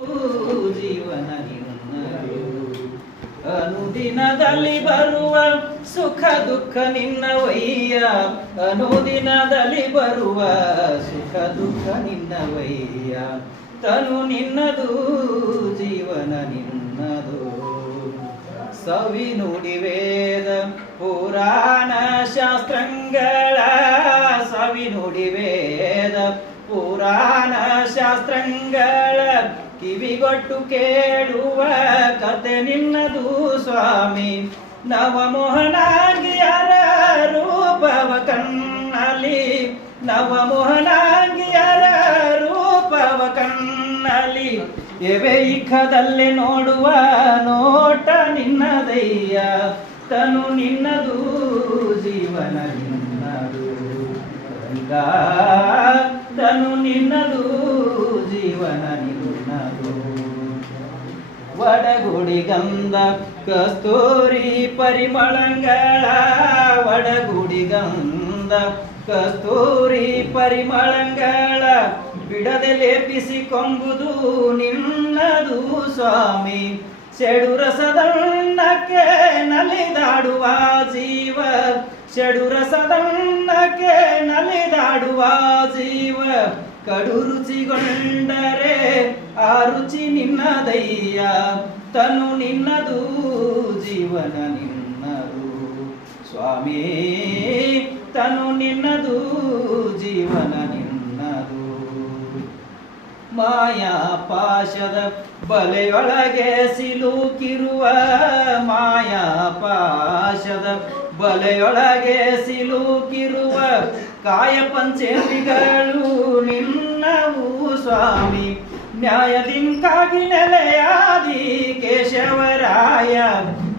ಜೀವನ ಅನುದಿನದಲ್ಲಿ ಬರುವ ಸುಖ ದುಃಖ ನಿನ್ನ ನಿನ್ನವಯ್ಯ ಅನುದಿನದಲ್ಲಿ ಬರುವ ಸುಖ ದುಃಖ ನಿನ್ನವಯ್ಯ ತನು ನಿನ್ನದು, ಜೀವನ ನಿನ್ನದು. ಸವಿ ನುಡಿ ವೇದ, ಪುರಾಣ ಶಾಸ್ತ್ರಗಳ ಸವಿ ನುಡಿ ವೇದ, ಪುರಾಣ ಶಾಸ್ತ್ರಗಳ ಕಿವಿಗೊಟ್ಟು ಕೇಳುವ ಕತೆ ನಿನ್ನದು ಸ್ವಾಮಿ. ನವಮೋಹನಾಗಿಯರ ರೂಪವ ಕನ್ನಲಿ ನವಮೋಹನಾಗಿಯರ ರೂಪವ ಕನ್ನಲಿ ಎವೆ ಇಖದಲ್ಲೇ ನೋಡುವ ನೋಟ ನಿನ್ನದಯ್ಯ. ತನು ನಿನ್ನದು, ಜೀವನ ನಿನ್ನದು. ತನು ನಿನ್ನದು, ಜೀವನ ನಿನ್ನದು ವಡಗುಡಿ ಗಂಧ ಕಸ್ತೂರಿ ಪರಿಮಳಂಗಳ ವಡಗುಡಿ ಗಂಧ ಕಸ್ತೂರಿ ಪರಿಮಳಂಗಳ ಬಿಡದೆ ಲೇಪಿಸಿಕೊಂಬುದು ನಿನ್ನದು ಸ್ವಾಮಿ ಚೆಡು ರಸದಣ್ಣಕ್ಕೆ ನಲಿದಾಡುವ ಜೀವ ಚೆಡು ರಸದಣ್ಣಕ್ಕೆ ನಲಿದಾಡುವ ಜೀವ. ಕಡು ರುಚಿಗೊಂಡರೆ ಆ ರುಚಿ ನಿನ್ನದಯ್ಯ. ತನು ನಿನ್ನದು, ಜೀವನ ನಿನ್ನದು. ಸ್ವಾಮಿ, ತನು ನಿನ್ನದು, ಜೀವನ ನಿನ್ನದು. ಮಾಯಾ ಪಾಶದ ಬಲೆಯೊಳಗೆ ಸಿಲುಕಿರುವ ಮಾಯಾ ಪಾಶದ ಬಲೆಯೊಳಗೆ ಸಿಲುಕಿರುವ ಕಾಯ ಪಂಚೇಂದ್ರಿಗಳು ನಿನ್ನವು ಸ್ವಾಮಿ. ನ್ಯಾಯದಿಂಕಾಗಿ ನೆಲೆಯಾದಿ ಕೇಶವರಾಯ.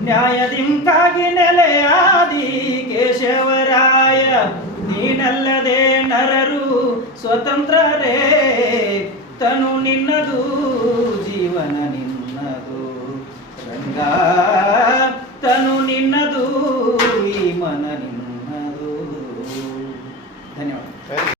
ನ್ಯಾಯದಿಂಕಾಗಿ ನೆಲೆಯಾದಿ ಕೇಶವರಾಯ. ನೀನಲ್ಲದೆ ನರರು ಸ್ವತಂತ್ರರೇ. ತನು ನಿನ್ನದು ಜೀವನ ನಿನ್ನದು.